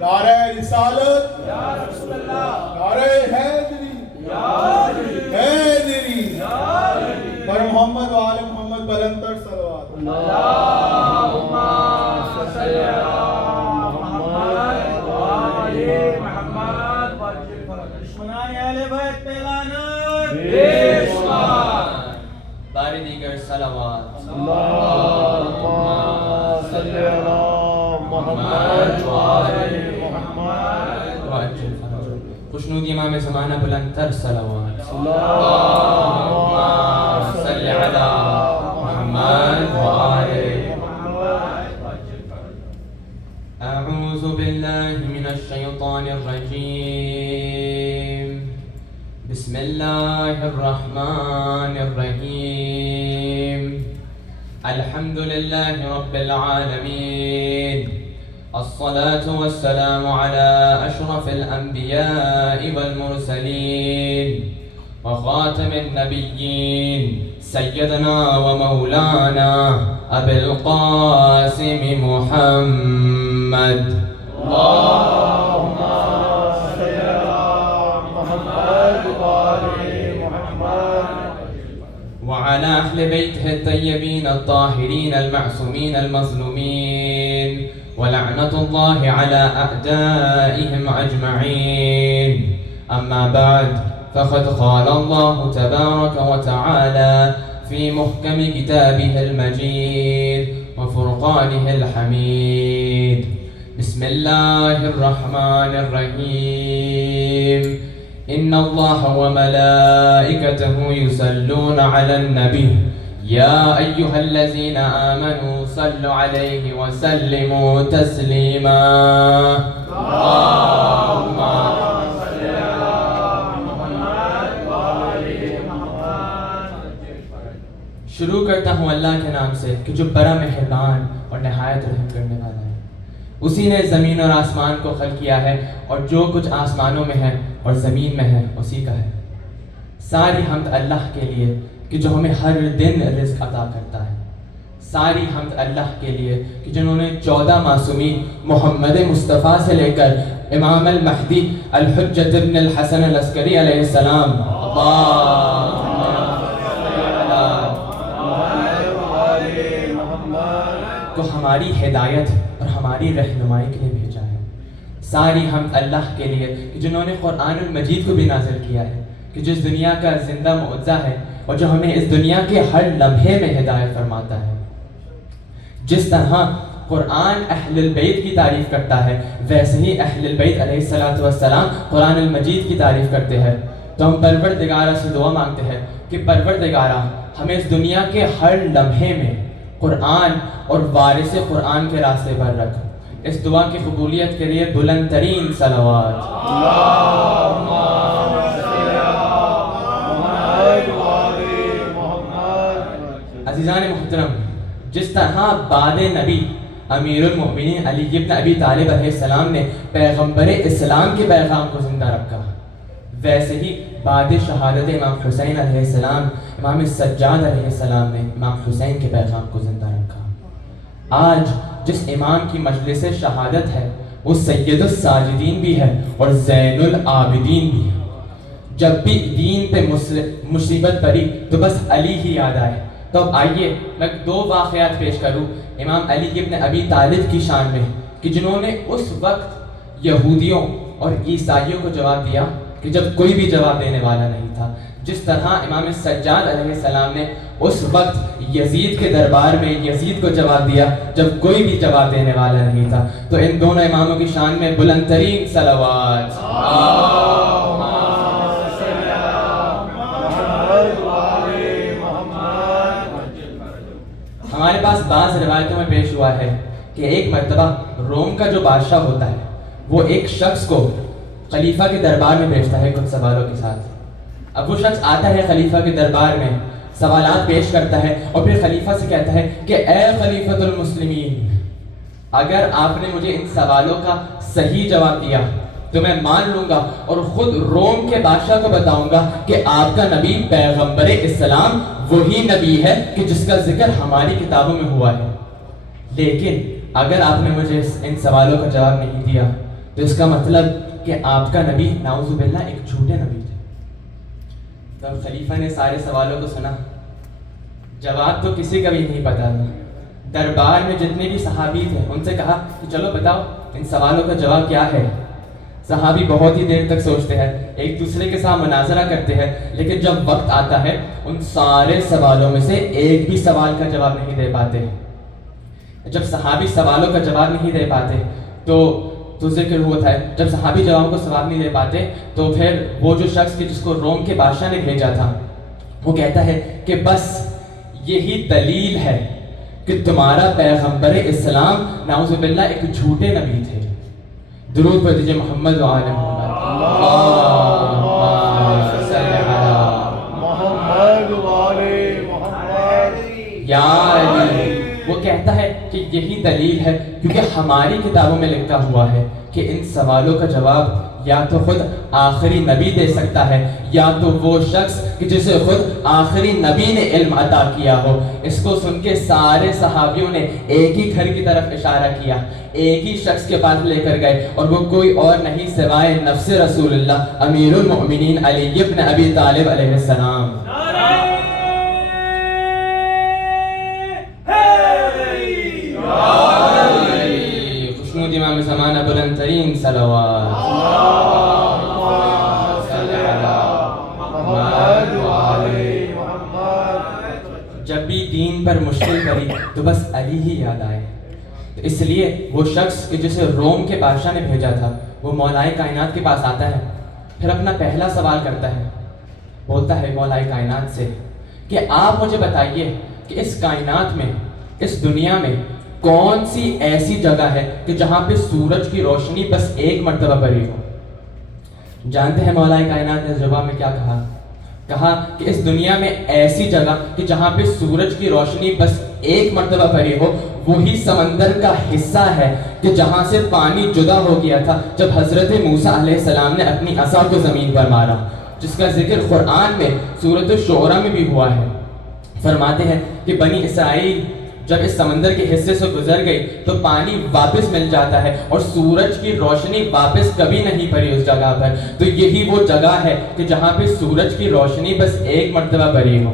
نعرہ رسالت یا رسول اللہ، نعرہ حیدری حیدری پر محمد و آل محمد بلند تر صلوات اللہم صلی علی محمد و آل محمد دشمنان اہل بیت پہ لعنت بے شمار باری دیگر صلوات اللہم صلی علی محمد و آل محمد خوشنود امام زمانہ بلند تر صلوات اللہم صلی علی محمد و آل اعوذ باللہ من الشیطان الرجیم بسم اللہ الرحمن الرحیم الحمد للہ رب العالمین الصلاة والسلام على أشرف الأنبياء والمرسلين وخاتم النبيين سيدنا ومولانا أبي القاسم محمد اللہم صلی علی محمد و آل محمد وعلى أهل بيته الطيبين الطاهرين المعصومين المظلومين ولعنة الله على أعدائهم أجمعين أما بعد فقد قال الله تبارك وتعالى في محكم كتابه المجيد وفرقانه الحميد بسم الله الرحمن الرحيم إن الله وملائكته يصلون على النبي يا أيها الذين آمنوا صلوا عليه وسلموا تسليما اللهم صل علی محمد و آل محمد شروع کرتا ہوں اللہ کے نام سے کہ جو بڑا مہربان اور نہایت رحم کرنے والا ہے۔ اسی نے زمین اور آسمان کو خلق کیا ہے اور جو کچھ آسمانوں میں ہے اور زمین میں ہے اسی کا ہے۔ ساری حمد اللہ کے لیے کہ جو ہمیں ہر دن رزق عطا کرتا ہے۔ ساری حمد اللہ کے لیے کہ جنہوں نے 14 معصومین محمد مصطفیٰ سے لے کر امام المہدی الحجت ابن الحسن العسکری علیہ السلام کو ہماری ہدایت اور ہماری رہنمائی کے لیے بھیجا ہے۔ ساری حمد اللہ کے لیے کہ جنہوں نے قرآن المجید کو بھی نازل کیا ہے کہ جو اس دنیا کا زندہ معجزہ ہے اور جو ہمیں اس دنیا کے ہر لمحے میں ہدایت فرماتا ہے۔ جس طرح قرآن اہل البیت کی تعریف کرتا ہے ویسے ہی اہل البیت علیہ السلام قرآن المجید کی تعریف کرتے ہیں۔ تو ہم پروردگارہ سے دعا مانگتے ہیں کہ پروردگارہ ہمیں اس دنیا کے ہر لمحے میں قرآن اور وارث قرآن کے راستے پر رکھ۔ اس دعا کی قبولیت کے لیے بلند ترین صلوات۔ اللہم صلی علی محمد و آل محمد عزیزان محترم، جس طرح بعد نبی امیر المؤمنین علی ابن ابی طالب علیہ السلام نے پیغمبر اسلام کے پیغام کو زندہ رکھا، ویسے ہی بعد شہادت امام حسین علیہ السلام امام سجاد علیہ السلام نے امام حسین کے پیغام کو زندہ رکھا۔ آج جس امام کی مجلس شہادت ہے وہ سید الساجدین بھی ہے اور زین العابدین بھی ہے۔ جب بھی دین پہ مصیبت پڑی تو بس علی ہی یاد آئے۔ تو اب آئیے میں 2 واقعات پیش کروں امام علی ابن ابی طالب کی شان میں کہ جنہوں نے اس وقت یہودیوں اور عیسائیوں کو جواب دیا کہ جب کوئی بھی جواب دینے والا نہیں تھا۔ جس طرح امام سجاد علیہ السلام نے اس وقت یزید کے دربار میں یزید کو جواب دیا جب کوئی بھی جواب دینے والا نہیں تھا۔ تو ان دونوں اماموں کی شان میں بلند ترین صلوات۔ ہمارے پاس بعض روایتوں میں پیش ہوا ہے کہ ایک مرتبہ روم کا جو بادشاہ ہوتا ہے وہ ایک شخص کو خلیفہ کے دربار میں بھیجتا ہے کچھ سوالوں کے ساتھ۔ اب وہ شخص آتا ہے خلیفہ کے دربار میں، سوالات پیش کرتا ہے اور پھر خلیفہ سے کہتا ہے کہ اے خلیفۃ المسلمین، اگر آپ نے مجھے ان سوالوں کا صحیح جواب دیا تو میں مان لوں گا اور خود روم کے بادشاہ کو بتاؤں گا کہ آپ کا نبی پیغمبر اسلام وہی نبی ہے کہ جس کا ذکر ہماری کتابوں میں ہوا ہے۔ لیکن اگر آپ نے مجھے ان سوالوں کا جواب نہیں دیا تو اس کا مطلب کہ آپ کا نبی نعوذ باللہ ایک جھوٹے نبی تھے۔ تب خلیفہ نے سارے سوالوں کو سنا، جواب تو کسی کا بھی نہیں پتا تھا۔ دربار میں جتنے بھی صحابی تھے ان سے کہا کہ چلو بتاؤ ان سوالوں کا جواب کیا ہے۔ صحابی بہت ہی دیر تک سوچتے ہیں، ایک دوسرے کے ساتھ مناظرہ کرتے ہیں، لیکن جب وقت آتا ہے ان سارے سوالوں میں سے ایک بھی سوال کا جواب نہیں دے پاتے۔ جب صحابی سوالوں کا جواب نہیں دے پاتے تو ذکر ہوتا ہے، جب صحابی جواب کو جواب نہیں دے پاتے تو پھر وہ جو شخص جس کو روم کے بادشاہ نے بھیجا تھا وہ کہتا ہے کہ بس یہی دلیل ہے کہ تمہارا پیغمبر اسلام نعوذ باللہ ایک جھوٹے نبی تھے۔ درود پڑھ دیجئے محمد و آل محمد۔ اللہم صلی علی محمد والے محمد۔ یا علی، وہ کہتا ہے کہ یہی دلیل ہے کیونکہ ہماری کتابوں میں لکھا ہوا ہے کہ ان سوالوں کا جواب یا تو خود آخری نبی دے سکتا ہے یا تو وہ شخص کہ جسے خود آخری نبی نے علم عطا کیا ہو۔ اس کو سن کے سارے صحابیوں نے ایک ہی گھر کی طرف اشارہ کیا، ایک ہی شخص کے پاس لے کر گئے، اور وہ کوئی اور نہیں سوائے نفس رسول اللہ امیر المؤمنین علی ابن ابی طالب علیہ السلام۔ خوشنود امام زمانہ بلند ترین صلوات۔ جب بھی دین پر مشکل پڑی تو بس علی ہی یاد آئے، تو اس لیے وہ شخص کہ جسے روم کے بادشاہ نے بھیجا تھا وہ مولائے کائنات کے پاس آتا ہے، پھر اپنا پہلا سوال کرتا ہے، بولتا ہے مولائے کائنات سے کہ آپ مجھے بتائیے کہ اس کائنات میں، اس دنیا میں کون سی ایسی جگہ ہے کہ جہاں پہ سورج کی روشنی بس ایک مرتبہ پڑی ہو؟ جانتے ہیں مولائے کائنات نے جواب میں کیا کہا کہ اس دنیا میں ایسی جگہ کہ جہاں پہ سورج کی روشنی بس ایک مرتبہ پڑی ہو وہی سمندر کا حصہ ہے کہ جہاں سے پانی جدا ہو گیا تھا جب حضرت موسیٰ علیہ السلام نے اپنی عصا کو زمین پر مارا، جس کا ذکر قرآن میں سورۃ الشعراء میں بھی ہوا ہے۔ فرماتے ہیں کہ بنی اسرائیل جب اس سمندر کے حصے سے گزر گئی تو پانی واپس مل جاتا ہے اور سورج کی روشنی واپس کبھی نہیں پڑی اس جگہ پر، تو یہی وہ جگہ ہے کہ جہاں پہ سورج کی روشنی بس ایک مرتبہ پڑی ہو۔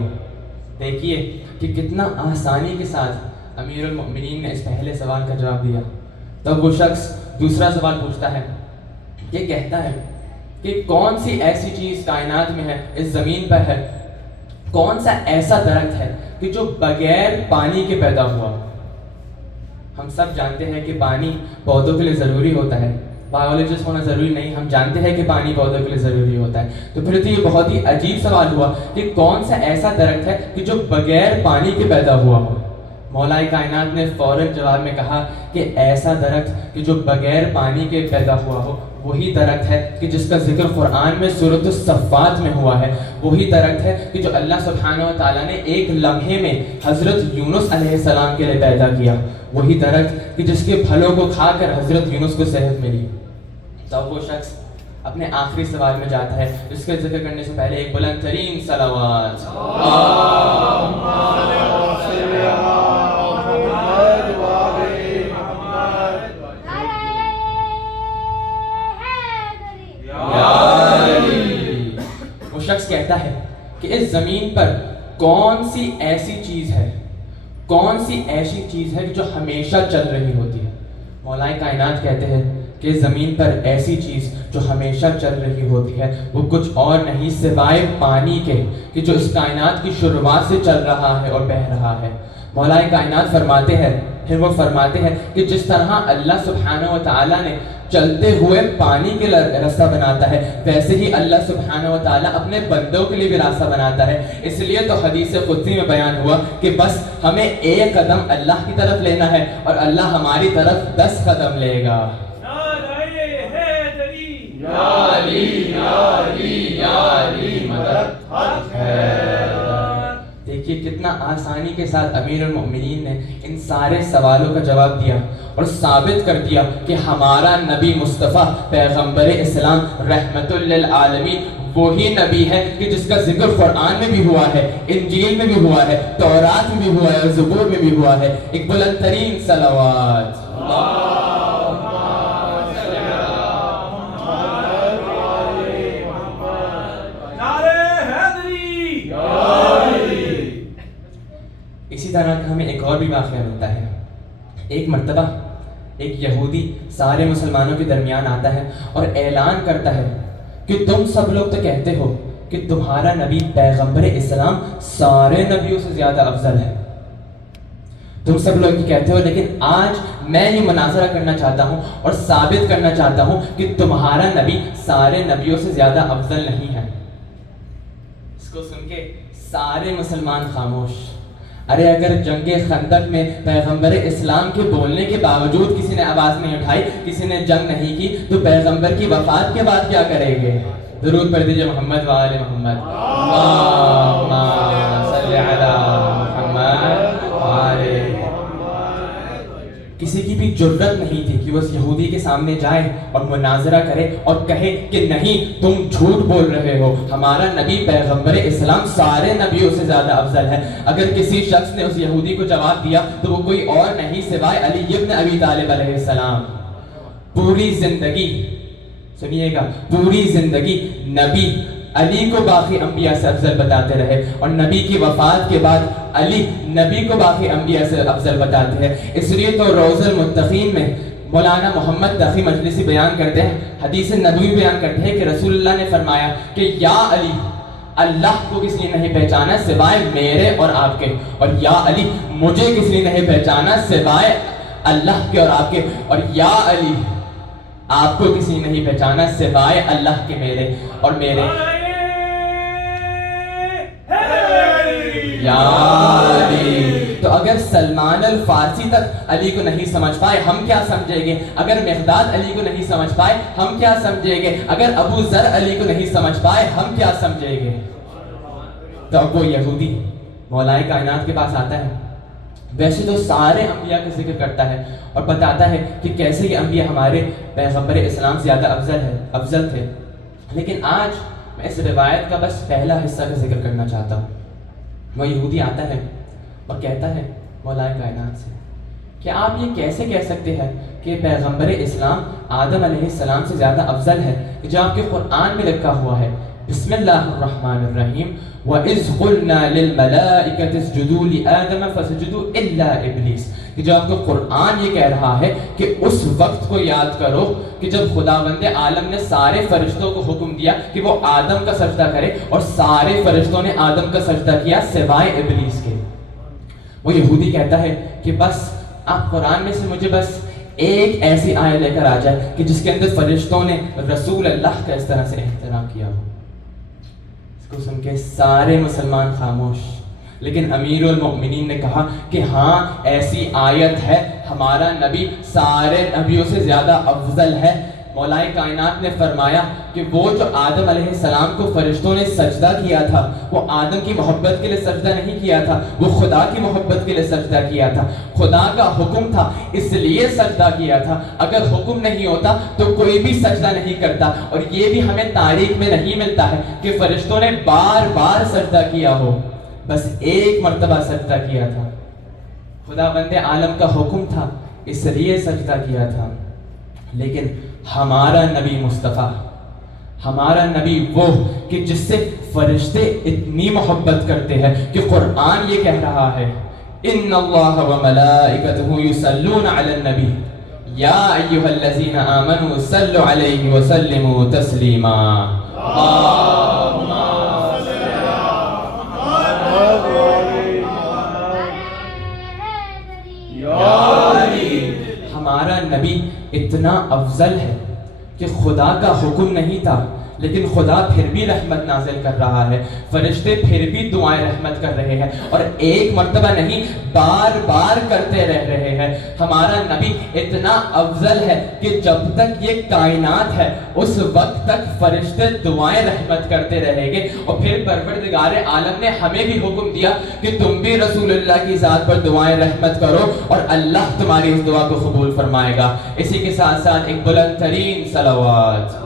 دیکھیے کہ کتنا آسانی کے ساتھ امیر المؤمنین نے اس پہلے سوال کا جواب دیا۔ تب وہ شخص دوسرا سوال پوچھتا ہے، یہ کہتا ہے کہ کون سی ایسی چیز کائنات میں ہے، اس زمین پر ہے، کون سا ایسا درخت ہے کہ جو بغیر پانی کے پیدا ہوا؟ ہم سب جانتے ہیں کہ پانی پودوں کے لیے ضروری ہوتا ہے، بایولوجسٹ ہونا ضروری نہیں، ہم جانتے ہیں کہ پانی پودوں کے لیے ضروری ہوتا ہے، تو پھر تو یہ بہت ہی عجیب سوال ہوا کہ کون سا ایسا درخت ہے کہ جو بغیر پانی کے پیدا ہوا ہو؟ مولائے کائنات نے فوراً جواب میں کہا کہ ایسا درخت کہ جو بغیر پانی کے پیدا ہوا ہو وہی درخت ہے کہ جس کا ذکر قرآن میں سورۃ الصفات میں ہوا ہے، وہی درخت ہے کہ جو اللہ سبحانہ و تعالیٰ نے ایک لمحے میں حضرت یونس علیہ السلام کے لیے پیدا کیا، وہی درخت کہ جس کے پھلوں کو کھا کر حضرت یونس کو صحت ملی۔ تب وہ شخص اپنے آخری سوال میں جاتا ہے، جس کا ذکر کرنے سے پہلے ایک بلند ترین صلوات۔ وہ شخص کہتا ہے کہ اس زمین پر کون سی ایسی چیز ہے، کون سی ایسی چیز ہے جو ہمیشہ چل رہی ہوتی ہے؟ مولائے کائنات کہتے ہیں کہ زمین پر ایسی چیز جو ہمیشہ چل رہی ہوتی ہے وہ کچھ اور نہیں سوائے پانی کے کہ جو اس کائنات کی شروعات سے چل رہا ہے اور بہہ رہا ہے۔ مولائے کائنات فرماتے ہیں، پھر وہ فرماتے ہیں کہ جس طرح اللہ سبحانہ و تعالیٰ نے چلتے ہوئے پانی کے راستہ بناتا ہے، ویسے ہی اللہ سبحانہ و تعالیٰ اپنے بندوں کے لیے بھی راستہ بناتا ہے۔ اس لیے تو حدیث قدسی میں بیان ہوا کہ بس ہمیں ایک قدم اللہ کی طرف لینا ہے اور اللہ ہماری طرف 10 قدم لے گا۔ یا علی یا علی یا علی مدد حق ہے۔ دیکھیے کتنا آسانی کے ساتھ امیر المؤمنین نے ان سارے سوالوں کا جواب دیا اور ثابت کر دیا کہ ہمارا نبی مصطفیٰ پیغمبر اسلام رحمت للعالمین وہی نبی ہے کہ جس کا ذکر قرآن میں بھی ہوا ہے، انجیل میں بھی ہوا ہے، تورات میں بھی ہوا ہے اور زبور میں بھی ہوا ہے۔ ایک بلند ترین صلوات۔ اور بھی واقعہ ملتا ہے. ایک مرتبہ ایک یہودی سارے مسلمانوں کے درمیان آتا ہے اور اعلان کرتا ہے کہ تم سب لوگ تو کہتے ہو کہ تمہارا نبی پیغمبر اسلام سارے نبیوں سے زیادہ افضل ہے. تم سب لوگ یہ کہتے ہو، لیکن آج میں یہ مناظرہ کرنا چاہتا ہوں اور ثابت کرنا چاہتا ہوں کہ تمہارا نبی سارے نبیوں سے زیادہ افضل نہیں ہے. اس کو سن کے سارے مسلمان خاموش. ارے اگر جنگ خندق میں پیغمبر اسلام کے بولنے کے باوجود کسی نے آواز نہیں اٹھائی، کسی نے جنگ نہیں کی، تو پیغمبر کی وفات کے بعد کیا کریں گے؟ درود پڑھ دیجئے محمد وآل محمد. اللہم صلی علی محمد وآل. کسی کی بھی جرت نہیں تھی کہ وہ اس یہودی کے سامنے جائے اور مناظرہ کرے اور کہے کہ نہیں، تم جھوٹ بول رہے ہو، ہمارا نبی پیغمبر اسلام سارے نبیوں سے زیادہ افضل ہے. اگر کسی شخص نے اس یہودی کو جواب دیا تو وہ کوئی اور نہیں سوائے علی ابن ابی طالب علیہ السلام. پوری زندگی، سنیے گا، پوری زندگی نبی علی کو باقی انبیاء سے افضل بتاتے رہے، اور نبی کی وفات کے بعد علی نبی کو باقی انبیاء سے افضل بتاتے ہیں. اس لیے تو روض المتقین میں مولانا محمد تقی مجلسی بیان کرتے ہیں، حدیث نبوی بیان کرتے ہیں کہ رسول اللہ نے فرمایا کہ یا علی، اللہ کو کسی نے نہیں پہچانا سوائے میرے اور آپ کے، اور یا علی، مجھے کسی نے نہیں پہچانا سوائے اللہ کے اور آپ کے، اور یا علی، آپ کو کسی نے نہیں پہچانا سوائے اللہ کے میرے اور میرے. یا علی. تو اگر سلمان الفارسی تک علی کو نہیں سمجھ پائے، ہم کیا سمجھیں گے؟ اگر مقداد علی کو نہیں سمجھ پائے، ہم کیا سمجھیں گے؟ اگر ابو ذر علی کو نہیں سمجھ پائے، ہم کیا سمجھیں گے؟ تو اب وہ یہودی مولائے کائنات کے پاس آتا ہے. ویسے تو سارے انبیاء کا ذکر کرتا ہے اور بتاتا ہے کہ کیسے یہ انبیاء ہمارے پیغمبر اسلام سے زیادہ افضل تھے، لیکن آج میں اس روایت کا بس پہلا حصہ کا ذکر کرنا چاہتا ہوں. وہ یہودی آتا ہے اور کہتا ہے مولائے کائنات سے کہ آپ یہ کیسے کہہ سکتے ہیں کہ پیغمبر اسلام آدم علیہ السلام سے زیادہ افضل ہے، جو آپ کے قرآن میں لکھا ہوا ہے بسم اللہ الرحمن الرحیم وَإِذْ قُلْنَا لِلْمَلَائِكَةِ اسْجُدُوا لِآدَمَ فَسَجَدُوا إِلَّا إِبْلِيسَ. کہ جو آپ کو قرآن یہ کہہ رہا ہے کہ اس وقت کو یاد کرو کہ جب خداوند عالم نے سارے فرشتوں کو حکم دیا کہ وہ آدم کا سجدہ کرے، اور سارے فرشتوں نے آدم کا سجدہ کیا سوائے ابلیس کے. وہ یہودی کہتا ہے کہ بس آپ قرآن میں سے مجھے بس ایک ایسی آیت لے کر آ جائے کہ جس کے اندر فرشتوں نے رسول اللہ کا اس طرح سے احترام کیا ہو. اس کو سن کے سارے مسلمان خاموش. لیکن امیر المؤمنین نے کہا کہ ہاں ایسی آیت ہے، ہمارا نبی سارے نبیوں سے زیادہ افضل ہے. مولائے کائنات نے فرمایا کہ وہ جو آدم علیہ السلام کو فرشتوں نے سجدہ کیا تھا، وہ آدم کی محبت کے لیے سجدہ نہیں کیا تھا، وہ خدا کی محبت کے لیے سجدہ کیا تھا. خدا کا حکم تھا اس لیے سجدہ کیا تھا. اگر حکم نہیں ہوتا تو کوئی بھی سجدہ نہیں کرتا. اور یہ بھی ہمیں تاریخ میں نہیں ملتا ہے کہ فرشتوں نے بار بار سجدہ کیا ہو، بس ایک مرتبہ سجدہ کیا تھا. خداوند عالم کا حکم تھا اس لیے سجدہ کیا تھا. لیکن ہمارا نبی مصطفیٰ، ہمارا نبی وہ کہ جس سے فرشتے اتنی محبت کرتے ہیں کہ قرآن یہ کہہ رہا ہے ان اللہ وملائکتہ یصلون علی النبی یا ایھا الذین آمنوا صلوا علیہ وسلموا تسلیما. ہمارا نبی اتنا افضل ہے کہ خدا کا حکم نہیں تھا لیکن خدا پھر بھی رحمت نازل کر رہا ہے، فرشتے پھر بھی دعائیں رحمت کر رہے ہیں، اور ایک مرتبہ نہیں بار بار کرتے رہ رہے ہیں. ہمارا نبی اتنا افضل ہے کہ جب تک یہ کائنات ہے اس وقت تک فرشتے دعائیں رحمت کرتے رہیں گے. اور پھر پروردگار عالم نے ہمیں بھی حکم دیا کہ تم بھی رسول اللہ کی ذات پر دعائیں رحمت کرو اور اللہ تمہاری اس دعا کو قبول فرمائے گا. اسی کے ساتھ ساتھ ایک بلند ترین صلوات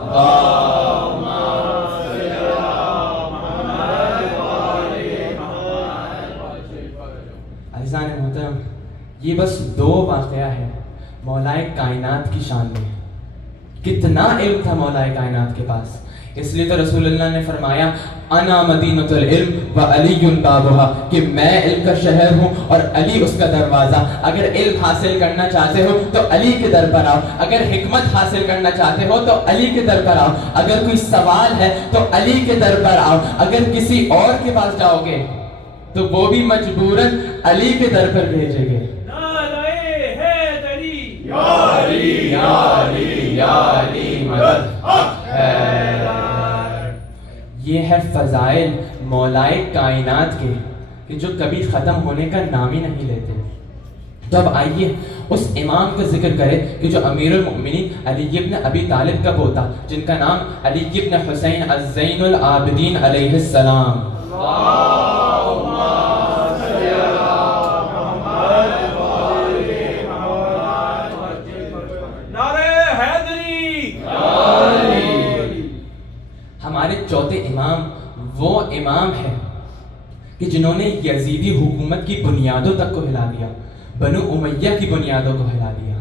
عزیزان محترم. یہ بس دو واقعہ ہے مولائے کائنات کی شان میں کتنا علم تھا مولا کائنات کے پاس. اس لیے تو رسول اللہ نے فرمایا انا مدینۃ العلم و علی بابھا, کہ میں علم کا شہر ہوں اور علی اس کا دروازہ. اگر علم حاصل کرنا چاہتے ہو تو علی کے در پر آؤ, اگر حکمت حاصل کرنا چاہتے ہو تو علی کے در پر آؤ, اگر کوئی سوال ہے تو علی کے در پر آؤ, اگر کسی اور کے پاس جاؤ گے تو وہ بھی مجبوراً علی کے در پر بھیجیں گے. یہ ہے فضائل مولائے کائنات کے کہ جو کبھی ختم ہونے کا نام ہی نہیں لیتے. تو اب آئیے اس امام کا ذکر کرے کہ جو امیر المؤمنین علی ابن ابی طالب کا پوتا, جن کا نام علی ابن حسین الزین العابدین علیہ السلام. ہمارے چوتھے امام وہ امام ہے کہ جنہوں نے یزیدی حکومت کی بنیادوں تک کو ہلا دیا, بنو امیہ کی بنیادوں کو ہلا دیا.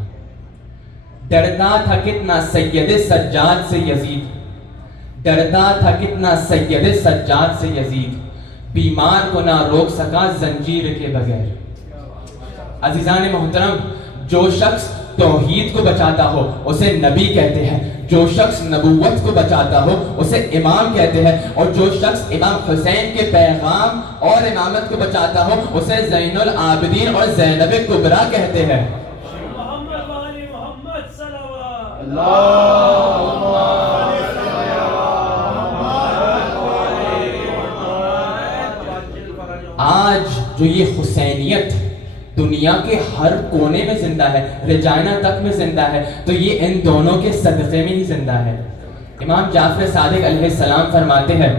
ڈرتا تھا کتنا سید سجاد سے یزید, ڈرتا تھا کتنا سید سجاد سے یزید, بیمار کو نہ روک سکا زنجیر کے بغیر. عزیزان محترم, جو شخص توحید کو بچاتا ہو اسے نبی کہتے ہیں, جو شخص نبوت کو بچاتا ہو اسے امام کہتے ہیں, اور جو شخص امام حسین کے پیغام اور امامت کو بچاتا ہو اسے زین العابدین اور زینب کبریٰ کہتے ہیں. آج جو یہ حسینیت دنیا کے ہر کونے میں زندہ ہے, رجائنا تک میں زندہ ہے, تو یہ ان دونوں کے صدقے میں ہی زندہ ہے. امام جعفر صادق علیہ السلام فرماتے ہیں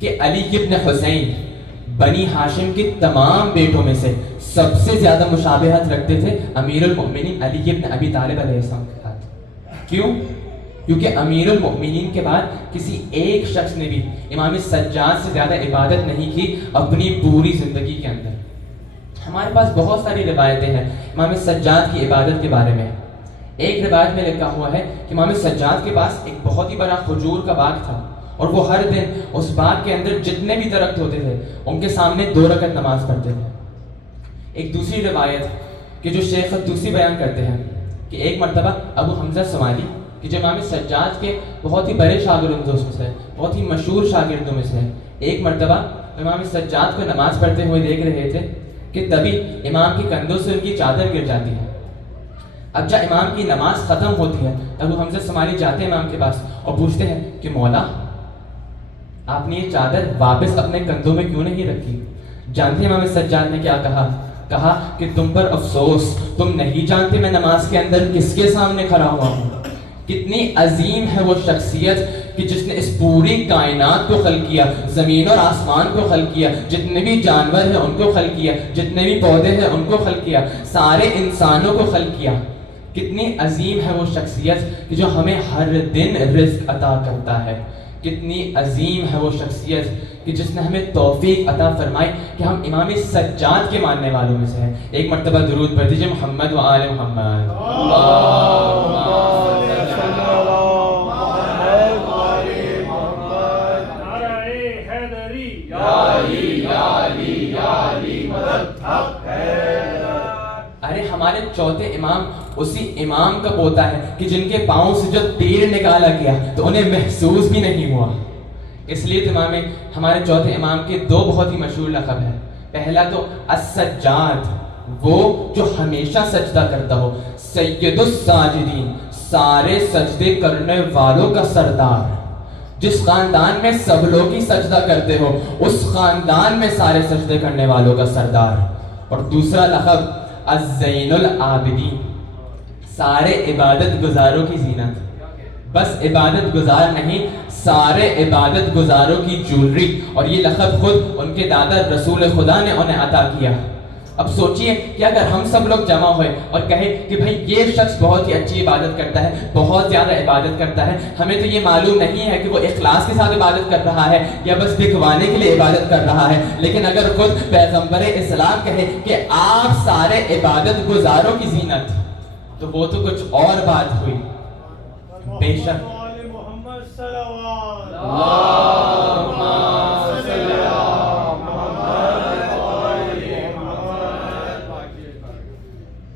کہ علی ابن حسین بنی ہاشم کے تمام بیٹوں میں سے سب سے زیادہ مشابہت رکھتے تھے امیر المؤمنین علی ابن ابی طالب علیہ السلام کے ساتھ. کیوں؟ کیونکہ امیر المؤمنین کے بعد کسی ایک شخص نے بھی امام سجاد سے زیادہ عبادت نہیں کی اپنی پوری زندگی کے اندر. ہمارے پاس بہت ساری روایتیں ہیں امام سجاد کی عبادت کے بارے میں. ایک روایت میں لکھا ہوا ہے کہ امام سجاد کے پاس ایک بہت ہی بڑا کھجور کا باغ تھا, اور وہ ہر دن اس باغ کے اندر جتنے بھی درخت ہوتے تھے ان کے سامنے 2 رکعت نماز پڑھتے تھے. ایک دوسری روایت کہ جو شیخ الطوسی بیان کرتے ہیں کہ ایک مرتبہ ابو حمزہ سمالی کہ جو امام سجاد کے بہت ہی بڑے شاگردوں میں سے, بہت ہی مشہور شاگردوں میں سے, ایک مرتبہ امام سجاد کو نماز پڑھتے ہوئے دیکھ رہے تھے کہ تبھی امام کے کندھوں سے ان کی چادر گر جاتی ہے. اب جب امام کی نماز ختم ہوتی ہے ابو حمزہ سمالی جاتے ہیں امام کے پاس اور پوچھتے ہیں کہ مولا آپ نے یہ چادر واپس اپنے کندھوں میں کیوں نہیں رکھی؟ جانتے ہیں امام سجاد نے کیا کہا کہ تم پر افسوس, تم نہیں جانتے میں نماز کے اندر کس کے سامنے کھڑا ہوا ہوں. کتنی عظیم ہے وہ شخصیت کہ جس نے اس پوری کائنات کو خلق کیا, زمین اور آسمان کو خلق کیا, جتنے بھی جانور ہیں ان کو خلق کیا, جتنے بھی پودے ہیں ان کو خلق کیا, سارے انسانوں کو خلق کیا. کتنی عظیم ہے وہ شخصیت کہ جو ہمیں ہر دن رزق عطا کرتا ہے. کتنی عظیم ہے وہ شخصیت کہ جس نے ہمیں توفیق عطا فرمائی کہ ہم امام سجاد کے ماننے والوں میں سے ہیں. ایک مرتبہ درود پڑھ دیجیے محمد و آل محمد. ارے ہمارے چوتھے امام اسی امام کا پوتا ہے کہ جن کے پاؤں سے جو تیر نکالا گیا تو انہیں محسوس بھی نہیں ہوا. اس لیے تو ہمارے چوتھے امام کے 2 بہت ہی مشہور لقب ہیں. پہلا تو السجاد, وہ جو ہمیشہ سجدہ کرتا ہو, سید الساجدین, سارے سجدے کرنے والوں کا سردار. جس خاندان میں سب لوگ ہی سجدہ کرتے ہو اس خاندان میں سارے سجدے کرنے والوں کا سردار. اور دوسرا لقب الزین العابدین, سارے عبادت گزاروں کی زینت. بس عبادت گزار نہیں, سارے عبادت گزاروں کی جولری. اور یہ لقب خود ان کے دادا رسول خدا نے انہیں عطا کیا. اب سوچئے کہ اگر ہم سب لوگ جمع ہوئے اور کہے کہ بھائی یہ شخص بہت ہی اچھی عبادت کرتا ہے, بہت زیادہ عبادت کرتا ہے, ہمیں تو یہ معلوم نہیں ہے کہ وہ اخلاص کے ساتھ عبادت کر رہا ہے یا بس دکھوانے کے لیے عبادت کر رہا ہے, لیکن اگر خود پیغمبر اسلام کہے کہ آپ سارے عبادت گزاروں کی زینت, تو وہ تو کچھ اور بات ہوئی. بے شک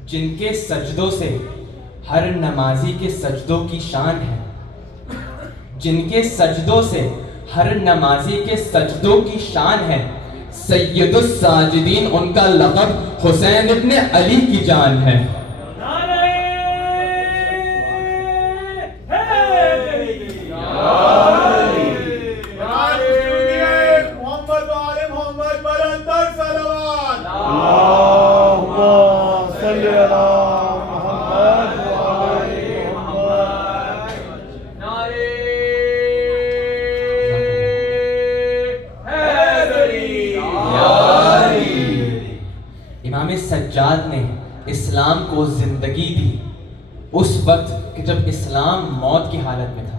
جن کے سجدوں سے ہر نمازی کے سجدوں کی شان ہے, جن کے سجدوں سے ہر نمازی کے سجدوں کی شان ہے, سید الساجدین ان کا لقب حسین ابن علی کی جان ہے. امام سجاد نے اسلام کو زندگی دی اس وقت کہ جب اسلام موت کی حالت میں تھا.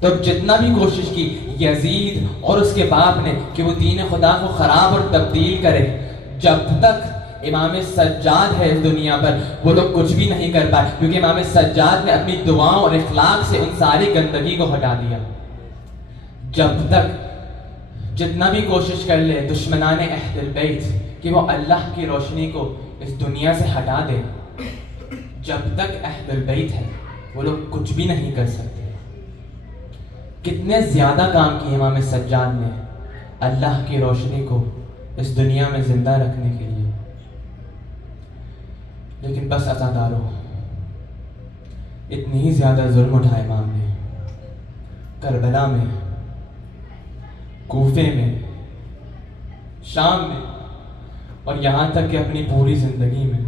تو جتنا بھی کوشش کی یزید اور اس کے باپ نے کہ وہ دین خدا کو خراب اور تبدیل کرے, جب تک امام سجاد ہے اس دنیا پر وہ لوگ کچھ بھی نہیں کر پائے, کیونکہ امام سجاد نے اپنی دعاؤں اور اخلاق سے ان ساری گندگی کو ہٹا دیا. جب تک جتنا بھی کوشش کر لے دشمنان اہل البیت کہ وہ اللہ کی روشنی کو اس دنیا سے ہٹا دے, جب تک اہل البیت ہے وہ لوگ کچھ بھی نہیں کر سکتے. کتنے زیادہ کام کیے امام سجاد نے اللہ کی روشنی کو اس دنیا میں زندہ رکھنے کے لیے, لیکن بس عزادارو اتنی ہی زیادہ ظلم اٹھائے امام نے کربلا میں, کوفے میں, شام میں, اور یہاں تک کہ اپنی پوری زندگی میں.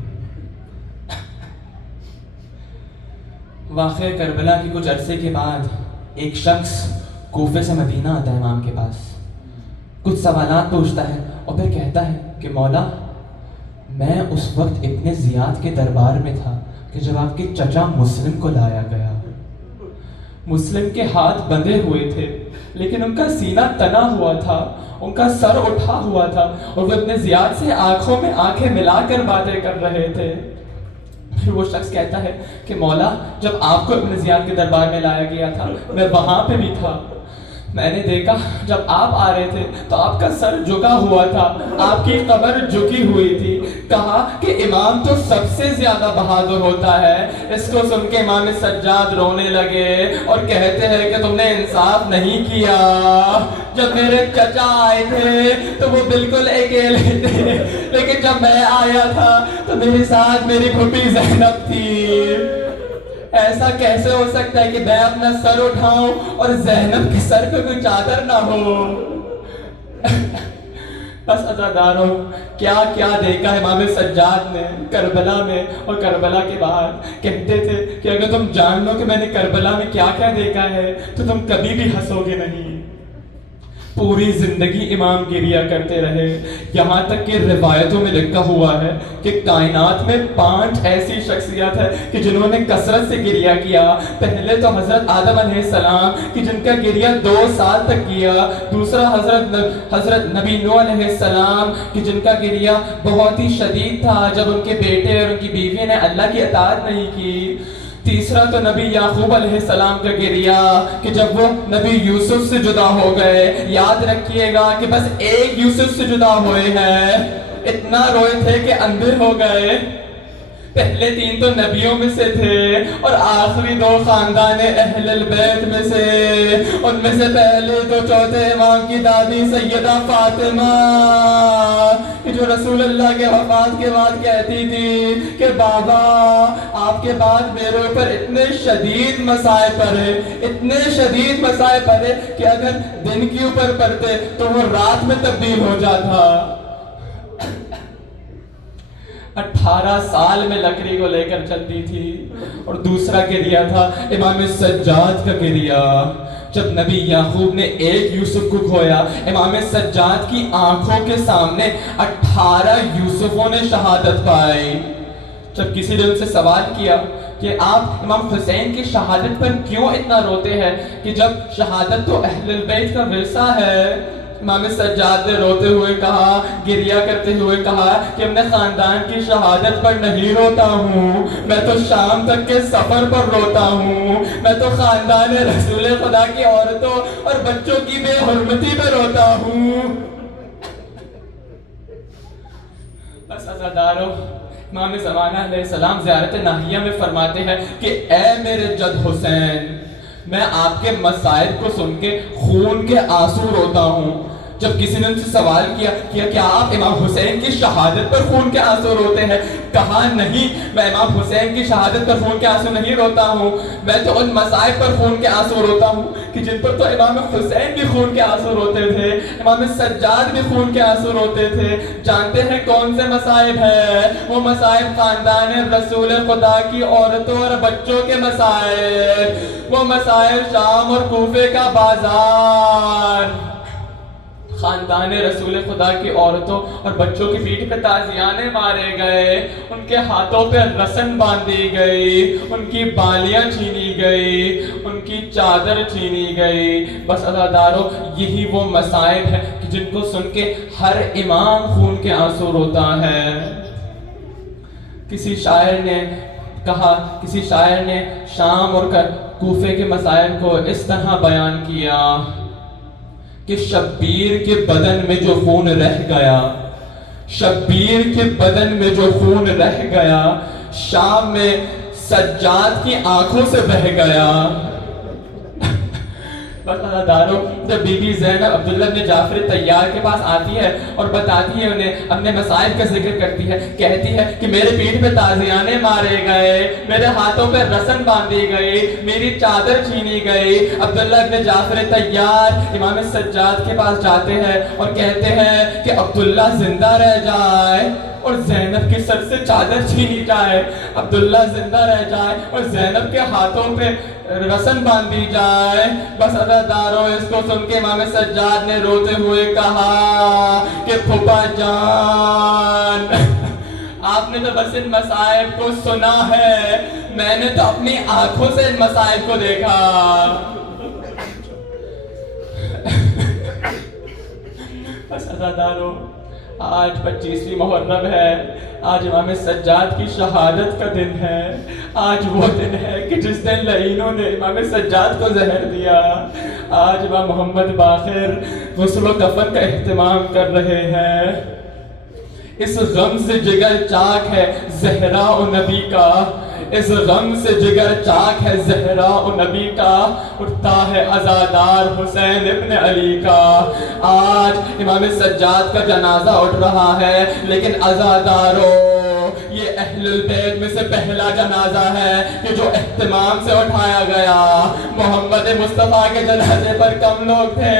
واقعہ کربلا کے کچھ عرصے کے بعد ایک شخص کوفے سے مدینہ آتا ہے امام کے پاس, کچھ سوالات پوچھتا ہے اور پھر کہتا ہے کہ مولا میں اس وقت ابن زیاد کے دربار میں تھا کہ جب آپ کے چچا مسلم کو لایا گیا. مسلم کے ہاتھ بندھے ہوئے تھے لیکن ان کا سینہ تنا ہوا تھا, ان کا سر اٹھا ہوا تھا, اور وہ ابن زیاد سے آنکھوں میں آنکھیں ملا کر باتیں کر رہے تھے. پھر وہ شخص کہتا ہے کہ مولا جب آپ کو ابن زیاد کے دربار میں لایا گیا تھا میں وہاں پہ بھی تھا, میں نے دیکھا جب آپ آ رہے تھے تو آپ کا سر جھکا ہوا تھا, آپ کی قبر جھکی ہوئی تھی. کہا کہ امام تو سب سے زیادہ بہادر ہوتا ہے. اس کو سن کے امام سجاد رونے لگے اور کہتے ہیں کہ تم نے انصاف نہیں کیا. جب میرے چچا آئے تھے تو وہ بالکل اکیلے تھے, لیکن جب میں آیا تھا تو میرے ساتھ میری پھوپھی زینب تھی. ایسا کیسے ہو سکتا ہے کہ میں اپنا سر اٹھاؤں اور زینب کے سر پہ کوئی چادر نہ ہو؟ بس عزاداروں کیا کیا دیکھا ہے امام سجاد نے کربلا میں اور کربلا کے باہر. کہتے تھے کہ اگر تم جان لو کہ میں نے کربلا میں کیا کیا دیکھا ہے تو تم کبھی بھی ہنسو گے نہیں. پوری زندگی امام گریا کرتے رہے, یہاں تک کہ روایتوں میں لکھا ہوا ہے کہ کائنات میں 5 ایسی شخصیت ہے کہ جنہوں نے کثرت سے گریا کیا. پہلے تو حضرت آدم علیہ السلام کہ جن کا گریا 2 سال تک کیا. دوسرا حضرت نبی نوح علیہ السلام کہ جن کا گریا بہت ہی شدید تھا جب ان کے بیٹے اور ان کی بیوی نے اللہ کی اطاعت نہیں کی. تیسرا تو نبی یعقوب علیہ السلام کا گریا کہ جب وہ نبی یوسف سے جدا ہو گئے. یاد رکھیے گا کہ بس ایک یوسف سے جدا ہوئے ہیں, اتنا روئے تھے کہ اندھے ہو گئے. پہلے 3 تو نبیوں میں سے تھے اور آخری 2 خاندان اہل البیت میں سے. ان میں سے پہلے تو چوتھے امام کی دادی سیدہ فاطمہ کہ جو رسول اللہ کے وفات کے بعد کہتی تھی کہ بابا آپ کے بعد میرے اوپر اتنے شدید مسائب پڑے, اتنے شدید مسائب پڑے کہ اگر دن کے اوپر پڑتے تو وہ رات میں تبدیل ہو جاتا. 18 سال میں لکڑی کو لے کر چلتی تھی. اور دوسرا گریا تھا امام سجاد کا گریا. جب نبی یعقوب نے ایک یوسف کو کھویا، امام سجاد کی آنکھوں کے سامنے 18 یوسفوں نے شہادت پائی۔ جب کسی نے ان سے سوال کیا کہ آپ امام حسین کی شہادت پر کیوں اتنا روتے ہیں کہ جب شہادت تو اہل البیت کا ورثہ ہے، امام سجاد نے روتے ہوئے کہا، گریہ کرتے ہوئے کہا کہ اپنے خاندان کی شہادت پر نہیں روتا ہوں، میں تو شام تک کے سفر پر روتا ہوں، میں تو خاندان رسول خدا کی عورتوں اور بچوں کی بے حرمتی پہ روتا ہوں۔ بس عزادارو، امام زمانہ علیہ السلام زیارت ناہیہ میں فرماتے ہیں کہ اے میرے جد حسین، میں آپ کے مصائب کو سن کے خون کے آنسو روتا ہوں۔ جب کسی نے ان سے سوال کیا کہ کیا آپ امام حسین کی شہادت پر خون کے آنسو روتے ہیں، کہا نہیں، میں امام حسین کی شہادت پر خون کے آنسو نہیں روتا ہوں، میں تو ان مصائب پر خون کے آنسو روتا ہوں کہ جن پر تو امام حسین بھی خون کے آنسو روتے تھے، امام سجاد بھی خون کے آنسو روتے تھے۔ جانتے ہیں کون سے مصائب ہیں؟ وہ مصائب خاندان رسول خدا کی عورتوں اور بچوں کے مصائب، وہ مصائب شام اور کوفے کا بازار۔ خاندان رسول خدا کی عورتوں اور بچوں کی پیٹھ پہ تازیانے مارے گئے، ان کے ہاتھوں پہ رسن باندھی گئی، ان کی بالیاں چھینی گئی، ان کی چادر چھینی گئی۔ بس عزادارو، یہی وہ مصائب ہیں کہ جن کو سن کے ہر امام خون کے آنسو روتا ہے۔ کسی شاعر نے کہا، کسی شاعر نے شام اور کوفے کے مصائب کو اس طرح بیان کیا کہ شبیر کے بدن میں جو خون رہ گیا، شبیر کے بدن میں جو خون رہ گیا، شام میں سجاد کی آنکھوں سے بہ گیا۔ بس عزادارو، جب بی بی زینب عبداللہ بن جعفر طیار کے پاس آتی ہے اور بتاتی ہے انہیں، اپنے مصائب کا ذکر کرتی ہے، کہتی ہے کہ میرے پیٹھ پہ تازیانے مارے گئے، میرے ہاتھوں پہ رسن باندھی گئی، میری چادر چھینی گئی۔ عبداللہ بن جعفر طیار امام سجاد کے پاس جاتے ہیں اور کہتے ہیں کہ عبداللہ زندہ رہ جائے اور زینب کے سر سے چادر چھینی جائے، عبداللہ زندہ رہ جائے اور زینب کے ہاتھوں پہ رسن باندھی جائے۔ بس عزادارو، اس کو سن کے امام سجاد نے روتے ہوئے کہا کہ پھوپھا جان، آپ نے تو بس ان مصائب کو سنا ہے، میں نے تو اپنی آنکھوں سے ان مصائب کو دیکھا۔ بس عزادارو، آج 25ویں محرم ہے، آج امام سجاد کی شہادت کا دن ہے، آج وہ دن ہے کہ جس دن لعینوں نے امام سجاد کو زہر دیا۔ آج امام محمد باقر غسل و کفن کا اہتمام کر رہے ہیں۔ اس غم سے جگر چاک ہے زہرا و نبی کا، اس غم سے جگر چاک ہے زہرا و نبی کا، اٹھتا ہے عزادار حسین ابن علی کا۔ آج امام سجاد کا جنازہ اٹھ رہا ہے، لیکن عزادارو، یہ اہل البیت میں سے پہلا جنازہ ہے کہ جو اہتمام سے اٹھایا گیا۔ محمد مصطفیٰ کے جنازے پر کم لوگ تھے،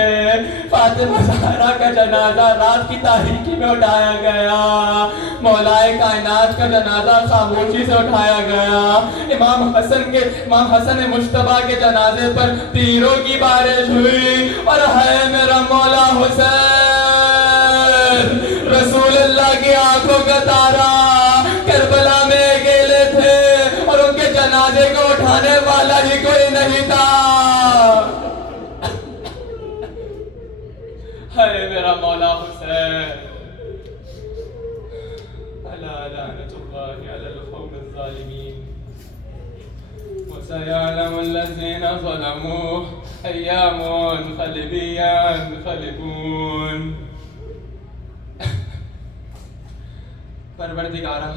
فاطمہ زہرا کا جنازہ رات کی تاریکی میں اٹھایا گیا، مولائے کائنات کا جنازہ خاموشی سے اٹھایا گیا، امام حسن مجتبیٰ کے جنازے پر تیروں کی بارش ہوئی، اور ہے میرا مولا حسین رسول اللہ کی آنکھوں کا تارا، کربلا میں اکیلے تھے اور ان کے جنازے کو اٹھانے والا ہی کوئی نہیں تھا۔ ہے میرا مولا حسین، الا لعنۃ اللہ علی القوم الظالمین، وسيعلم الذين ظلموا أي منقلب ينقلبون۔ پروردگارہ،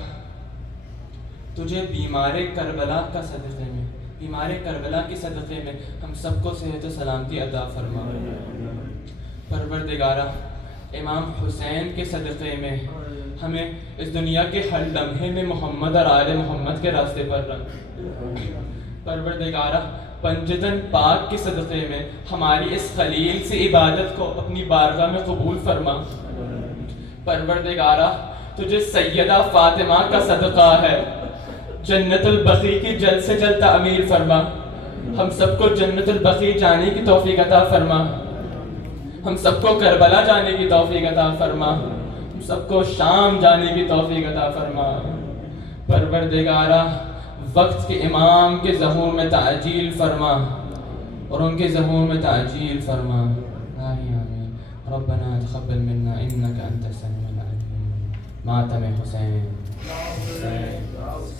تجھے بیمار کربلا کا صدقے میں، بیمار کربلا کے صدقے میں ہم سب کو صحت و سلامتی عطا فرما۔ پروردگارہ، امام حسین کے صدقے میں ہمیں اس دنیا کے ہر لمحے میں محمد اور آل محمد کے راستے پر رکھ۔ پروردگارہ، پنجتن پاک کے صدقے میں ہماری اس خلیل سے عبادت کو اپنی بارگاہ میں قبول فرما۔ پروردگارہ، تجھے سیدہ فاطمہ کا صدقہ ہے، جنت البقیع کی جلد سے جلد تعمیر فرما۔ ہم سب کو جنت البقیع جانے کی توفیق عطا فرما، ہم سب کو کربلا جانے کی توفیق عطا فرما، ہم سب کو شام جانے کی توفیق عطا فرما۔ پروردگارہ وقت کے امام کے ظہور میں تعجیل فرما اور ان کے ظہور میں تعجیل فرما۔ آمین۔ ربنا تقبل منا انك انت السميع العليم۔ ماتم حسین۔